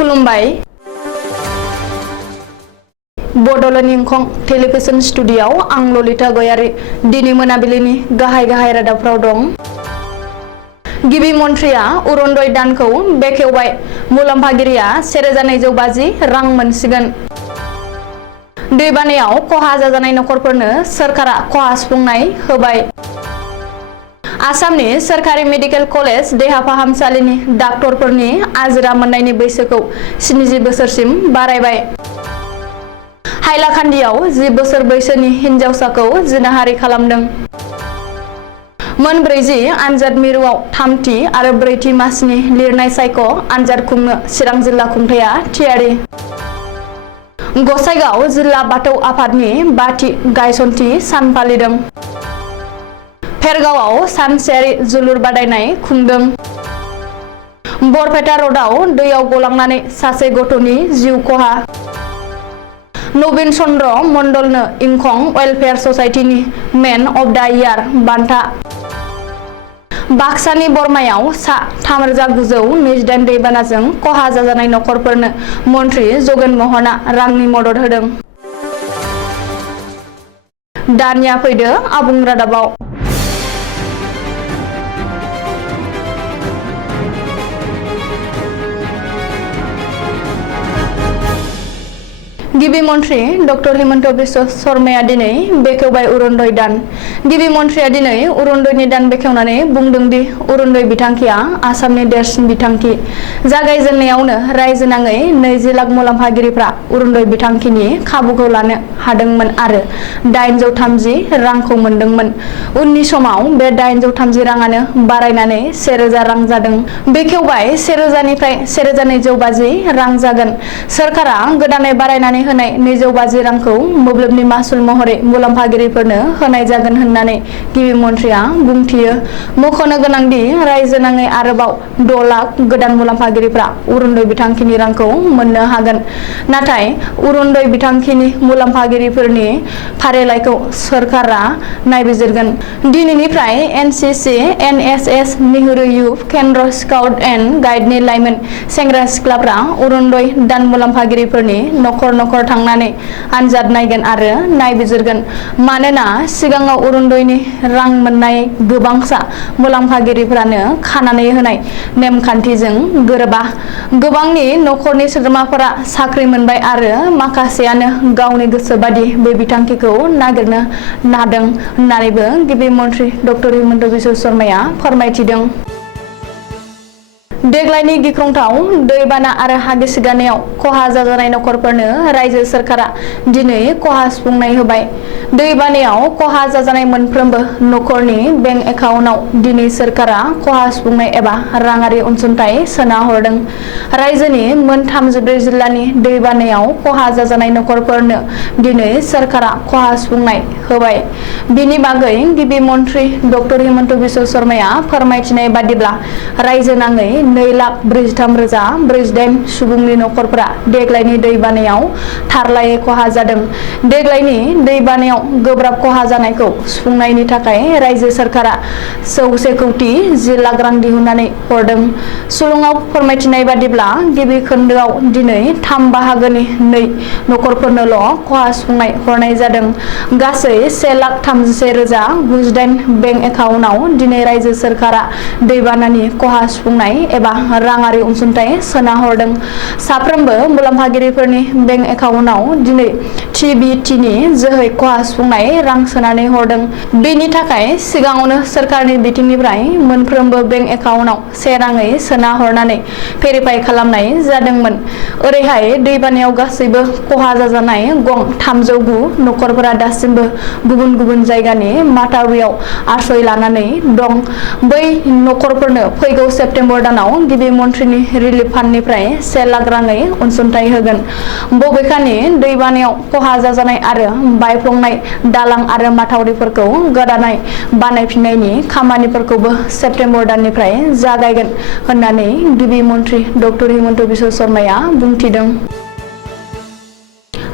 खुलुमबाय बड'लेण्ड इंखं टेलिभिजन स्टुडिय'आव आं ललिता गयारी दिनै मोनाबिलिनि गाहाय रादाबफ्राव दं। गिबि मन्थ्रिया अरुणोदय दानखौ बेखेवबाय। मुलाम्फागिरिया 1250 रां मोनसिगोन। दैबानायाव खहा जाजानाय नखरफोरनो सोरखारा खहा सुफुंनाय होबाय। आसामनि सोरखारि मेडिकेल कलेज देहा फाहामसालिनि डाक्टरफोरनि आजिरा मोननायनि बैसोखौ 70 बोसोरसिम बारायबाय। हाइलाकान्दियाव 10 बोसोर बैसोनि हिनजावसाखौ जिनाहारि खालामदों। मोन 40 आनजाद मिरुआव 3थि आरो 4थि मासिनि लिरनाय सायख' आनजाद खुंनो चिरां जिल्ला खुंथाया थियारि। गसाइगाव जिल्ला बाथौ आफादनि 5थि गायसनथि सान फालिदों। फेरगावआव सानसेयारि जोलुर बादायनाय खुंदों। बरपेटा र'डआव दैयाव गलांनानै सासे गथ'नि जिउ खहा। नवीन चन्द्र मण्डलनो इंखं वेलफेयार ससाइटिनि मेन अफ दा इयार बान्था। बाक्सानि बरमायाव सा 3928 दैबानाजों खहा जाजानाय नखरफोरनो मन्थ्रि जगेन महना रांनि मदद होदों। दानिया फैदो आबुं रादाबाव। गिबि मन्थ्रि डक्टर हिमन्त बिश्व शर्माया दिनै बेखेवबाय अरुणोदय दान। गिबि मन्थ्रिया दिनै अरुणोदयनि दान बेखेवनानै बुंदों दि अरुणोदय बिथांखिया आसामनि देरसिन बिथांखि। जागायजेननायावनो रायजो नाङै 20 लाख मुलाम्फागिरिफ्रा अरुणोदय बिथांखिनि खाबुखौ लानो हादोंमोन आरो 830 रांखौ मोनदोंमोन। उननि समाव बे 830 राङानो बारायनानै 1000 रां जादों। बेखेवबाय 1000 निफ्राय 1250 रां जागोन। सोरखारा गोदानै बारायनानै होनाय 250 रांखौ मोब्लिबनि मासुल महरै मुलाम्फागिरिफोरनो होनाय जागोन होननानै गिबि मन्थ्रिया बुंथियो। मख'नो गोनांदि रायजो नाङै आरोबाव 6 लाख गोदान मुलाम्फागिरिफ्रा अरुणोदय बिथांखिनि रांखौ मोननो हागोन। नाथाय अरुणोदय बिथांखिनि मुलाम्फागिरिफोरनि फारिलाइखौ सोरखारा नायबिजिरगोन। दिनैनिफ्राय एनसिसि, एनएसएस, नेहरू इयुथ केन्द्र स्काउट एन्ड गाइडनि लाइमोन सेंग्रा सिख्लाफ्रा अरुणोदय दान मुलाम्फागिरिफोरनि नखर थांनानै आनजाद नायगोन आरो नायबिजिरगोन। मानोना सिगाङाव अरुणोदयनि रां मोननाय गोबांसा मुलाम्फागिरिफोरानो खानानै होनाय नेमखान्थिजों गोरोबा। गोबांनि नखरनि सोद्रोमाफोरा साख्रि मोनबाय आरो माखासेयानो गावनि गोसो बादि बे बिथांखिखौ नागिरनो हादों होननानैबो गिबि मन्थ्रि डक्टर हिमन्त बिश्व शर्माया फोरमायथिदों। देग्लायनि गिख्रंथाव दैबाना आरो हा गिसिगानायाव खहा जाजानाय नखरफोरनो रायजो सोरखारा दिनै खहा सुफुंनाय होबाय। दैबानायाव खहा जाजानाय मोनफ्रोमबो नखरनि बेंक एकाउन्टआव दिनै सोरखारा खहा सुफुंनाय एबा राङारि अनसुंथाइ सोना हरदों। रायजोनि मोन 34 जिल्लानि दैबानायाव खहा जाजानाय नखरफोरनो दिनै सोरखारा खहा सुफुंनाय होबाय। बिनि बागै गिबि मन्थ्रि डक्टर हिमन्त बिश्व शर्माया फोरमायथिनाय बादिब्ला रायजो नाङै 2,43,048 सुबुंनि नखरफोरा देग्लायनि दैबानायाव थारलायै खहा जादों। देग्लायनि दैबानायाव गोब्राब खहा जानायखौ सुफुंनायनि थाखाय रायजो सोरखारा 110 कौटि 10 लाख रां दिहुननानै हरदों। सुलुङाव फोरमायथिनाय बादिब्ला गिबि खोन्दोआव दिनै 3 बाहागोनि 2 नखरफोरनोल' खहा सुफुंनाय हरनाय जादों। गासै 1,36,098 बेंक एकाउन्टआव दिनै रायजो सोरखारा दैबानानि खहा सुफुंनाय एबा राङारि अनसुंथाइ सोना हरदों। साफ्रोमबो मुलाम्फागिरिफोरनि बेंक एकाउन्टआव दिनै TBTनि जोहै खहा सुफुंनाय रां सोनानै हरदों। बेनि थाखाय सिगाङावनो सोरखारनि बिथिंनिफ्राय मोनफ्रोमबो बेंक एकाउन्टआव 1 राङै सोना हरनानै भेरिफाइ खालामनाय जादोंमोन। ओरैहाय दैबानायाव गासैबो खहा जाजानाय गं 309 नखरफोरा दासिमबो गुबुन गुबुन जायगानि माथावरियाव आश्रय लानानै दं। बै नखरफोरनो फैगौ सेप्तेम्बर दानाव गिबि मन्थ्रिनि रिलिफ फान्डनिफ्राय 1 लाख राङै अनसुंथाइ होगोन। बबेखानि दैबानायाव खहा जाजानाय आरो बायफ्लंनाय दालां आरो माथावरिफोरखौ गोदानै बानायफिननायनि खामानिफोरखौबो सेप्तेम्बर दाननिफ्राय जागायगोन होननानै गिबि मन्थ्रि डक्टर हिमन्त बिश्व शर्माया बुंथिदों।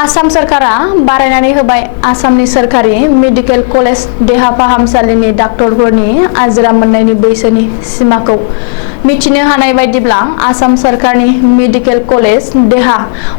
आसाम सोरखारा बारायनानै होबाय। आसामनि सोरखारि मेडिकेल कलेज देहा फाहामसालिनि डाक्टरफोरनि आजिरा मोननायनि बैसोनि सिमाखौ मिथिनो हानाय बायदिब्ला आसाम सरकारनि मेडिकेल कलेज देहा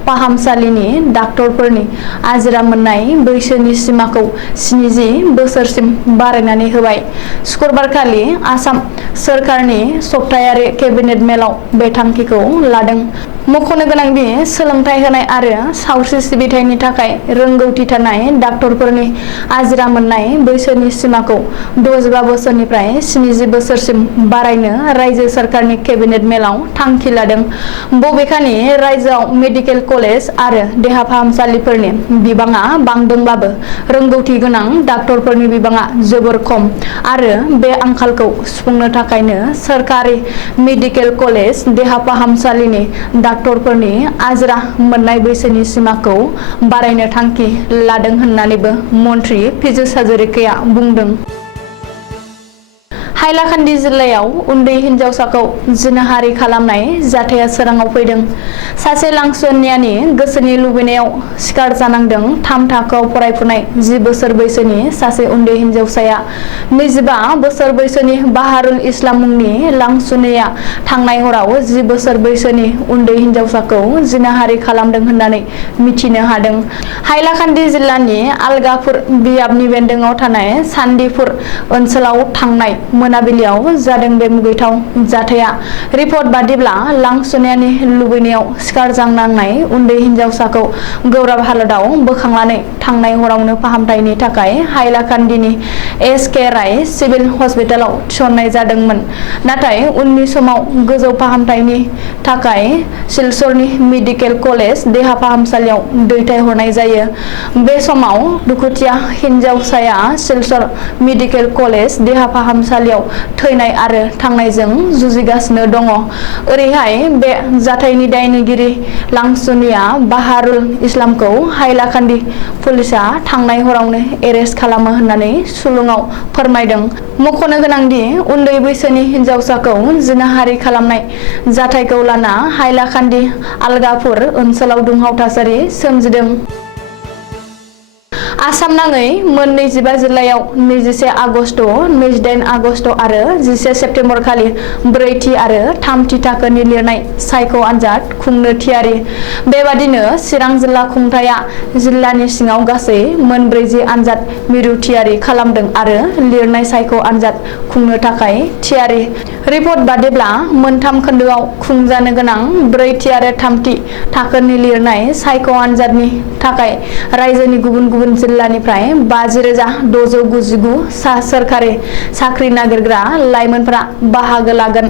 फाहामसालिनि डाक्टरफोरनि आजिरा मोननाय बैसोनि सिमाखौ 70 बोसोरसिम बारायनानै होबाय। शुक्रबारखालि आसाम सरकारनि सप्तायारि केबिनेट मेलाव बे थांखिखौ लादों। मख'नो गोनांदि सोलोंथाइ होनाय आरो सावस्रि सिबिथायनि थाखाय रोंगौथि थानाय डाक्टरफोरनि आजिरा मोननाय बैसोनि सिमाखौ 65 बोसोरनिफ्राय 70 बोसोरसिम बारायनो रायजो सरकारनि केबिनेट मेलाव थांखि लादों। बबेखानि रायजोआव मेडिकेल कलेज आरो देहा फाहामसालिफोरनि बिबाङा बांदोंब्लाबो रोंगौथि गोनां डाक्टरफोरनि बिबाङा जोबोर खम आरो बे आंखालखौ सुफुंनो थाखायनो सरकारि मेडिकेल कलेज देहा फाहामसालिनि डाक्टरफोरनि आजिरा मोननाय बैसोनि सिमाखौ बारायनो थांखि लादों होननानैबो मन्त्रि पीयूष हाजरिकाया बुंदों। हाइलाकान्दि जिल्लायाव उन्दै हिनजावसाखौ जिनाहारि खालामनाय जाथाया सोराङाव फैदों। सासे लांसनियानि गोसोनि लुबैनायाव शिकार जानांदों। 3 थाखोआव फरायफुनाय 10 बोसोर बैसोनि सासे उन्दै हिनजावसाया 25 बोसोर बैसोनि बाहारुल इस्लाम मुंनि लांसुनिया थांनाय हराव 10 बोसोर बैसोनि उन्दै हिनजावसाखौ जिनाहारि खालामदों होननानै मिथिनो हादों। हाइलाकान्दि जिल्लानि आलगापुर बियाबनि बेन्दोङाव थानाय सान्दिपुर ओनसोलाव थांनाय मोनाबिलियाव जादों बे मुगैथाव जाथाया। रिपर्ट बादिब्ला लांसुनियानि लुबैनायाव शिकार जानांनाय उन्दै हिनजावसाखौ गोब्राब हालोदाव बोखांनानै थांनाय हरावनो फाहामथायनि थाखाय हाइलाकान्दिनि एस.के. राय सिभिल हस्पिटालाव थिसननाय जादोंमोन। नाथाय उननि समाव गोजौ फाहामथायनि थाखाय सिलचरनि मेडिकेल कलेज देहा फाहामसालियाव दैथायहरनाय जायो। बे समाव दुखुथिया हिनजावसाया सिलचर मेडिकेल कलेज देहा फाहामसालियाव थैनाय आरो थांनायजों जुजिगासिनो दङ। ओरैहाय बे जाथायनि दायनिगिरि लांसुनिया बाहारुल इस्लामखौ हाइलाकान्दि पुलिसआ थांनाय हरावनो एरेस्ट खालामो होननानै सुलुङाव फोरमायदों। मख'नो गोनांदि उन्दै बैसोनि हिनजावसाखौ जिनाहारि खालामनाय जाथायखौ लाना हाइलाकान्दि आलगापुर ओनसोलाव दुंहाव थासारि सोमजिदों। आसाम नाङै मोन 25 जिल्लायाव 21 आगस्ट, 28 आगस्ट आरो 11 सेप्तेम्बर खालि 4थि आरो 3थि थाखोनि लिरनाय सायख' आनजाद खुंनो थियारि। बेबादिनो चिरां जिल्ला खुंथाया जिल्लानि सिङाव गासै मोन 40 आनजाद मिरु थियारि खालामदों आरो लिरनाय सायख' आनजाद खुंनो थाखाय थियारि। रिपर्ट बादिब्ला मोनथाम खोन्दोआव खुंजानो गोनां 4थि आरो 3थि थाखोनि लिरनाय सायख' आनजादनि थाखाय रायजोनि गुबुन गुबुन जिल्लानिफ्राय 50,699 सा सोरखारि साख्रि नागिरग्रा लाइमोनफोरा बाहागो लागोन।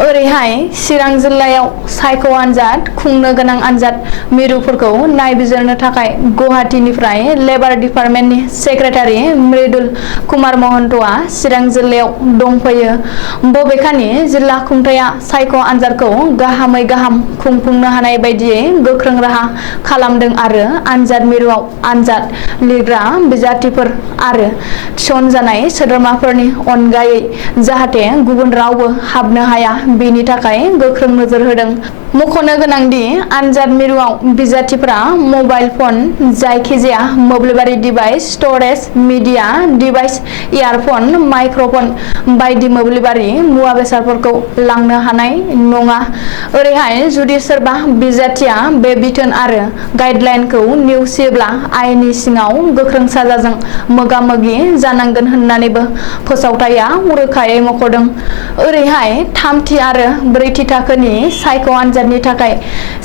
ओरैहाय चिरां जिल्लायाव सायख' आनजाद खुंनो गोनां आनजाद मिरुफोरखौ नायबिजिरनो थाखाय गुवाहाटीनिफ्राय लेबार डिपार्टमेन्टनि सेक्रेटारि मृदुल कुमार महन्तआ चिरां जिल्लायाव दंफैयो। बबेखानि जिल्ला खुंथाया सायख' आनजादखौ गाहामै गाहाम खुंफुंनो हानाय बायदियै गोख्रों राहा खालामदों आरो आनजाद मिरुआव आनजाद लिरग्रा बिजाथिफोर आरो थिसनजानाय सोद्रोमाफोरनि अनगायै जाहाथे गुबुन रावबो हाबनो हाया बेनि थाखाय गोख्रों नोजोर होदों। मख'नो गोनांदि आनजाद मिरुआव बिजाथिफोरा मबाइल फन, जायखिजाया मोब्लिबारि device, storage media device, earphone, microphone बायदि मोब्लिबारि मुवा बेसादफोरखौ लांनो हानाय नङा। ओरैहाय जुदि सोरबा बिजाथिया बे बिथोन आरो गाइडलाइनखौ नेवसियोब्ला आयेननि सिङाव गोख्रों साजाजों मोगा-मोगि जानांगोन होननानैबो फोसावथाया रोखायै मख'दों। ओरैहाय 3थि आरो 4थि थाखोनि सायख' आनजादनि थाखाय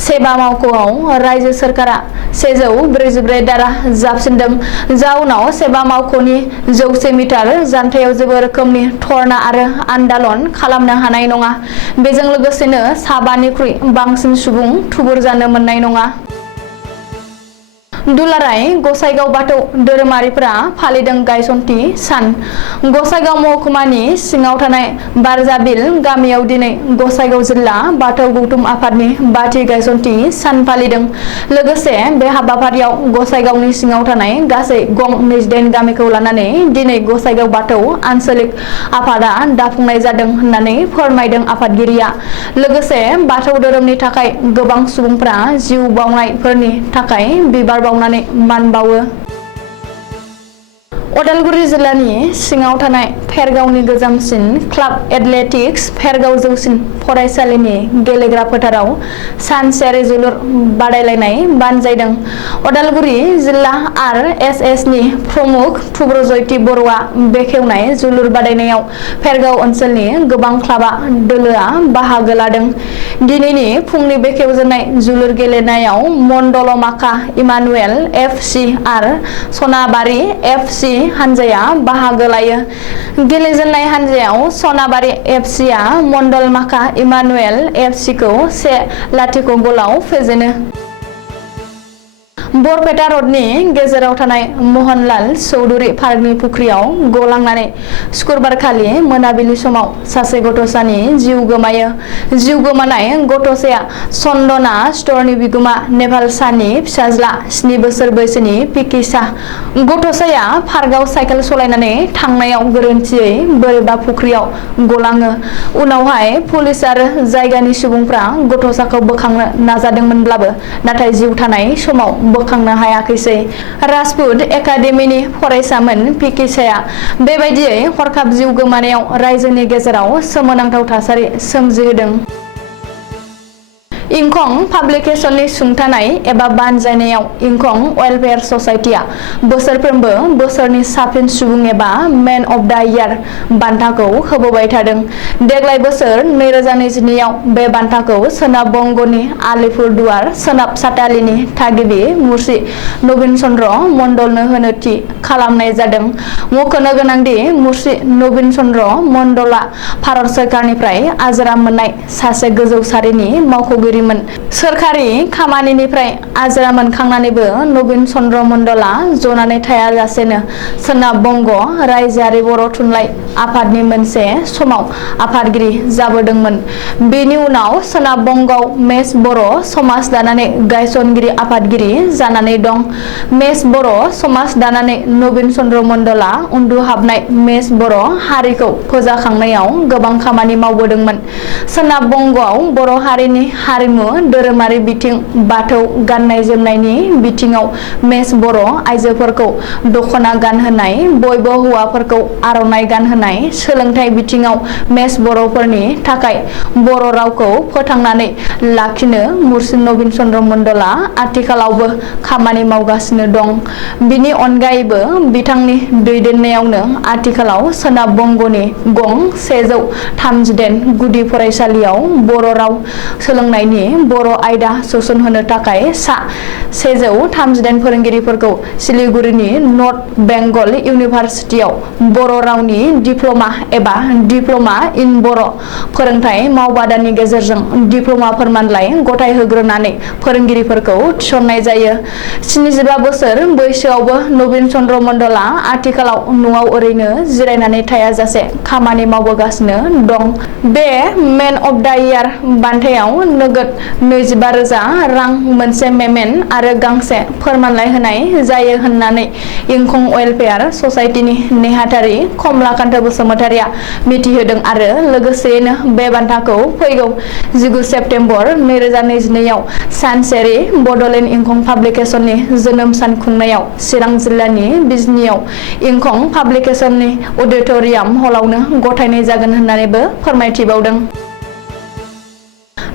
सेबा मावख'आव रायजो सोरखारा 144 धारा जाबसिनदों। जाउनाव सेबा मावख'नि 100 मिटार जानथायाव जेबो रोखोमनि धर्ना आरो आन्दालन खालामनो हानाय नङा। बेजों लोगोसेनो 5 निख्रुइ बांसिन सुबुं थुबुर जानो मोननाय नङा। दुलाराय गसाइगाव बाथौ धोरोमारिफोरा फालिदों गायसनथि सान। गसाइगाव महकुमानि सिङाव थानाय बारजाबिल गामियाव दिनै गसाइगाव जिल्ला बाथौ गौथुम आफादनि बाथि गायसनथि सान फालिदों। लोगोसे बे हाबाफारियाव गसाइगावनि सिङाव थानाय गासै गं 28 गामिखौ लानानै दिनै गसाइगाव बाथौ आन्सलिक आफादा दाफुंनाय जादों होननानै फोरमायदों आफादगिरिया। लोगोसे बाथौ धोरोमनि थाखाय गोबां सुबुंफोरा जिउ बाउनायफोरनि थाखाय बिबार बाउनानै मान बावो। अदालगुरि जिल्लानि सिङाव थानाय फेरगावनि गोजामसिन क्लाब एथलेटिक्स फेरगाव जौसिन फरायसालिनि गेलेग्रा फोथाराव सानसेयारि जोलुर बादायलायनाय बानजायदों। अदालगुरि जिल्ला RSS नि प्रमुख थुब्रजयति बर'आ बेखेवनाय जोलुर बादायनायाव फेरगाव ओनसोलनि गोबां क्लाबा दोलोआ बाहागो लादों। दिनैनि फुंनि बेखेवजेननाय जोलुर गेलेनायाव मण्डलमाखा इमानुएल FC आरो सनाबारि FC हानजाया बाहागो लायो। गेलेजेननाय हानजायाव सनाबारि FC आ मण्डलमाखा इमानुएल FC खौ 1-0 गलाव फेजेनो। बरपेटा रडनि गेजेराव थानाय मोहनलाल चौधुरी पार्कनि फुख्रियाव गलांनानै शुक्रबारखालि मोनाबिलि समाव सासे गथ'सानि जिउ गोमायो। जिउ गोमानाय गथ'साया चन्दना स्ट'रनि बिगोमा नेपाल शाहनि फिसाज्ला 7 बोसोर बैसोनि पिकि शाह। गथ'साया पार्कआव साइकेल सलायनानै थांनायाव गोरोन्थियै बोरैबा फुख्रियाव गलाङो। उनावहाय पुलिस आरो जायगानि सुबुंफ्रा गथ'साखौ बोखांनो नाजादोंमोनब्लाबो नाथाय जिउ थानाय समाव बोखांनो हायाखैसै। राजपुत एकाडेमिनि फरायसामोन पिकि शाहआ बेबायदियै हरखाब जिउ गोमानायाव रायजोनि गेजेराव सोमोनांथाव थासारि सोमजिहोदों। इंखं पाब्लिकेशननि सुंथानाय एबा बानजायनायाव इंखं वेलफेयार ससाइटिया बोसोरफ्रोमबो बोसोरनि साबसिन सुबुं एबा मेन अफ द इयार बान्थाखौ होबोबाय थादों। देग्लाय बोसोर 2022 आव बे बान्थाखौ सोनाब बंगनि आलिपुरदुवार सोनाब सातालीनि थागिबि मुर्शि नवीन चन्द्र मण्डलनो होनो थि खालामनाय जादों। मख'नो गोनांदि मुर्शि नवीन चन्द्र मण्डलआ भारत सोरखारनिफ्राय आजिरा मोननाय सासे गोजौ सारिनि मावख'गिरि सोरखारि खामानिनिफ्राय आजिरा मोनखांनानैबो नवीन चन्द्र मण्डलआ जनानै थायालासेनो सोनाब बंग रायजोआरि बर' थुनलाइ आफादनि मोनसे समाव आफादगिरि जाबोदोंमोन। बेनि उनाव सोनाब बंगआव मेस बर' समाज दानानै गायसनगिरि आफादगिरि जानानै दं। मेस बर' समाज दानानै नवीन चन्द्र मण्डलआ उन्दुहाबनाय मेस बर' हारिखौ फोजाखांनायाव गोबां खामानि मावबोदोंमोन। सोनाब बंगआव बर' हारिनि हारिमु धोरोमारि बिथिं बाथौ गाननाय जोमनायनि बिथिङाव मेस बर' आइजोफोरखौ दख'ना गानहोनाय बयबो हौवाफोरखौ आर'नाइ गानहोनाय सोलोंथाइ बिथिङाव मेस बर'फोरनि थाखाय बर' रावखौ फोथांनानै लाखिनो मुर्शि नवीन चन्द्र मण्डलआ आथिखालावबो खामानि मावगासिनो दं। बिनि अनगायैबो बिथांनि दैदेननायावनो आथिखालाव सोनाब बंगनि गं 138 गुदि फरायसालियाव बर' राव सोलोंनायनि बर' आयदा सोसनहोनो थाखाय 138 फोरोंगिरिफोरखौ सिलिगुरिनि नर्थ बेंगल इउनिभारसिटियाव बर' रावनि डिप्ल'मा एबा डिप्ल'मा इन बर' फोरोंथाय मावबादानि गेजेरजों डिप्ल'मा फोरमानलाइ गथायहोग्रोनानै फोरोंगिरिफोरखौ थिसननाय जायो। 75 बोसोर बैसोआवबो नवीन चन्द्र मण्डलआ आथिखालाव न'आव ओरैनो जिरायनानै थायाजासे खामानि मावबोगासिनो दं। बे मेन अफ द इयार बान्थायाव नोगोद 25,000 रां मोनसे मेमेन्ट आरो गांसे फोरमानलाइ होनाय जायो होननानै इंखं वेलफेयार ससाइटिनि नेहाथारि कमलाकान्त बसुमतारिया मिथिहोदों आरो लोगोसेयैनो बे बान्थाखौ फैगौ 19 सेप्तेम्बर 2022 आव सानसेयारि बड'लेण्ड इंखं पाब्लिकेशननि जोनोम सान खुंनायाव चिरां जिल्लानि बिजनियाव इंखं पाब्लिकेशननि अडिट'रियाम हलावनो गथायनाय जागोन होननानैबो फोरमायथिबावदों।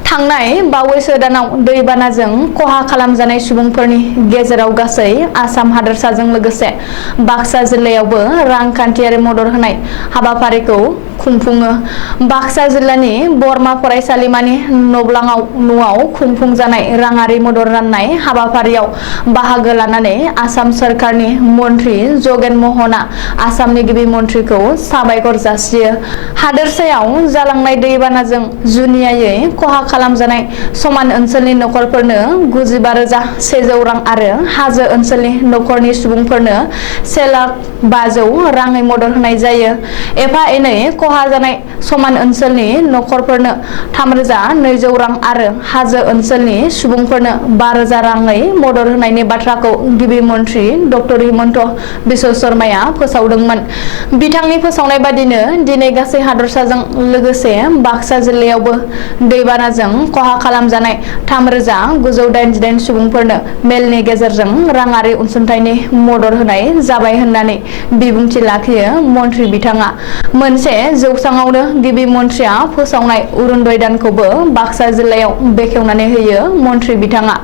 थांनाय बावैसो दानाव दैबानाजों खहा खालामजानाय सुबुंफोरनि गेजेराव गासै आसाम हादोरसाजों लोगोसे बाक्सा जिल्लायावबो रांखान्थियारि मदद होनाय हाबाफारिखौ खुंफुङो। बाक्सा जिल्लानि बरमा फरायसालिमानि न'आव खुंफुंजानाय राङारि मदद राननाय हाबाफारियाव बाहागो लानानै आसाम सोरखारनि मन्त्रि जगेन महना आसामनि गिबि मन्त्रिखौ साबायखर जासियो। हादोरसायाव जालांनाय दैबानाजों जुनियायै खहा खालामजानाय समान ओनसोलनि नखरफोरनो 95,100 रां आरो हाजो ओनसोलनि नखरनि सुबुंफोरनो 1,05,000 राङै मदद होनाय जायो। एफा एनै खहा जानाय समान ओनसोलनि नखरफोरनो 3,200 रां आरो हाजो ओनसोलनि सुबुंफोरनो 5,000 राङै मदद होनायनि बाथ्राखौ गिबि मन्त्रि डक्टर हिमन्त बिश्व शर्माया फोसावदोंमोन। बिथांनि फोसावनाय बादिनो दिनै गासै हादरसाजों लोगोसे बाक्सा जिल्लायावबो दैबानाजों बांग्रिजों खहा खालामजानाय 3,988 सुबुंफोरनो मेलनि गेजेरजों राङारि अनसुंथाइनि मदद होनाय जाबाय होननानै बिबुंथि लाखियो मन्थ्रि बिथाङा। मोनसे जौसाङावनो गिबि मन्थ्रिया फोसावनाय अरुणोदय दानखौबो बाक्सा जिल्लायाव बेखेवनानै होयो मन्थ्रि बिथाङा।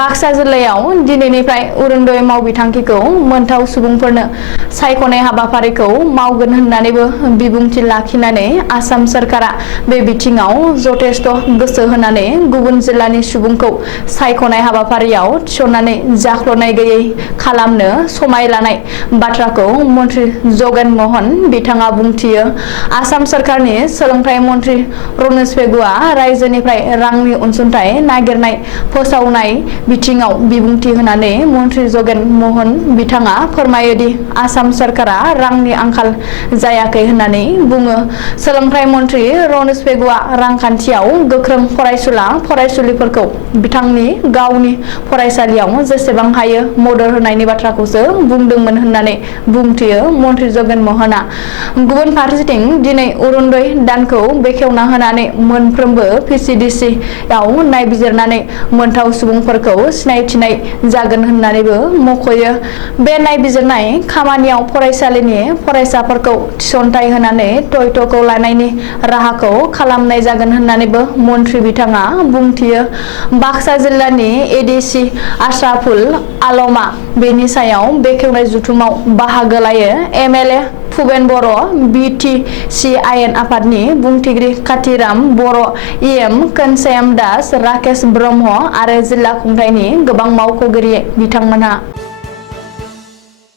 बाक्सा जिल्लायाव दिनैनिफ्राय अरुणोदय मावबिथांखिखौ मोनथाव सुबुंफोरनो सायख'नाय हाबाफारिखौ मावगोन होननानैबो बिबुंथि लाखिनानै आसाम सरकारा बे बिथिङाव जथेस्थ' गोसो होनानै गुबुन जिल्लानि सुबुंखौ सायख'नाय हाबाफारियाव थिसननानै जाख्ल'नाय गैयै खालामनो समाय लानाय बाथ्राखौ मन्थ्रि जगेन महन बिथाङा बुंथियो। आसाम सरकारनि सोलोंथाइ मन्थ्रि रमेश पेगुआ रायजोनिफ्राय रांनि अनसुंथाइ नागिरनाय फोसावनाय बिथिङाव बिबुंथि होनानै मन्थ्रि जगेन महन बिथाङा फोरमायो दि आसाम सरकारा रांनि आंखाल जायाखै होननानै बुङो। सोलोंथाइ मन्थ्रि रमेश पेगुआ रांखान्थियाव गोख्रों फरायसुला फरायसुलिफोरखौ बिथांनि गावनि फरायसालियाव जेसेबां हायो मदद होनायनि बाथ्राखौसो बुंदोंमोन होननानै बुंथियो मन्थ्रि जगेन महना। गुबुन फारसेथिं दिनै अरुणोदय दानखौ बेखेवना होनानै मोनफ्रोमबो PCDC आव नायबिजिरनानै मोनथाव सुबुंफोरखौ सिनायथिनाय जागोन होननानैबो मख'यो। बे नायबिजिरनाय खामानियाव फरायसालिनि फरायसाफोरखौ थिसनथाइ होनानै टयट'खौ लानायनि राहाखौ खालामनाय जागोन होननानैबो मन्थ्रि बिथाङा बुंथियो। बाक्सा जिल्लानि ADC आश्राफुल आलमआ बेनि सायाव बेखेवनाय जथुमाव बाहागो लायो। MLA फुबेन बर', BTC आयेन आफादनि बुंथिगिरि काथिराम बर', EM कोनसायाम दास, राकेश ब्रह्म आरो जिल्ला खुंथायनि गोबां मावख'गिरि बिथांमोनहा।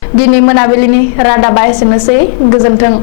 दिनै मोनाबिलिनि रादाबा एसेनोसै। गोजोन्थों।